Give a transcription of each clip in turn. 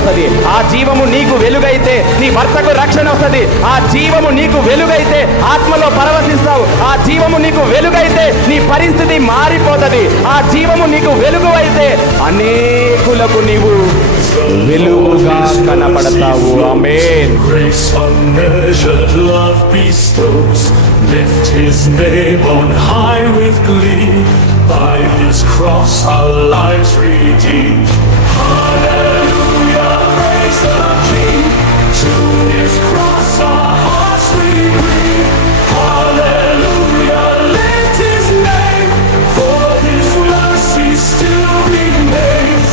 వస్తుంది. ఆ జీవము నీకు వెలుగైతే నీ భర్తకు రక్షణ వస్తుంది. ఆ జీవము నీకు వెలుగైతే ఆత్మలో పరవశిస్తావు. ఆ జీవము నీకు వెలుగైతే నీ పరిస్థితి మారిపోతుంది. ఆ జీవము నీకు వెలుగు అయితే అనేకులకు నీవు వెలుగుగా కనపడతావు. ఆమేన్. Grace unmeasured love bestows. Lift his name on high with glee. By his cross our lives redeemed. Hallelujah, praise the King. To his cross our hearts we breathe. Hallelujah, lift his name. For his mercy still remains.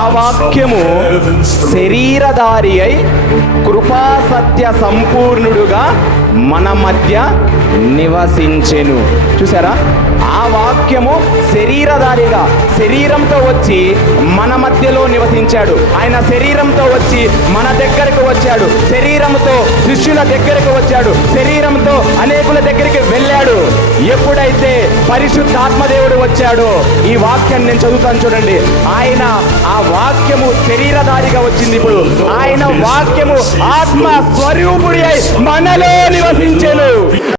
ఆ వాక్యము శరీరధారి అయి కృపా సత్య సంపూర్ణుడుగా మన మధ్య నివసించెను. చూసారా, ఆ వాక్యము శరీరధారిగా శరీరంతో వచ్చి మన మధ్యలో నివసించాడు. ఆయన శరీరంతో వచ్చి మన దగ్గరకు వచ్చాడు. శరీరంతో శిష్యుల దగ్గరకు వచ్చాడు. శరీరంతో అనేకుల దగ్గరికి వెళ్ళాడు. ఎప్పుడైతే పరిశుద్ధాత్మదేవుడు వచ్చాడో, ఈ వాక్యాన్ని నేను చదువుతాను చూడండి. ఆయన ఆ వాక్యము శరీరధారిగా వచ్చింది. ఇప్పుడు ఆయన వాక్యము ఆత్మ స్వరూపుడి అయి మనలో నివసించెను.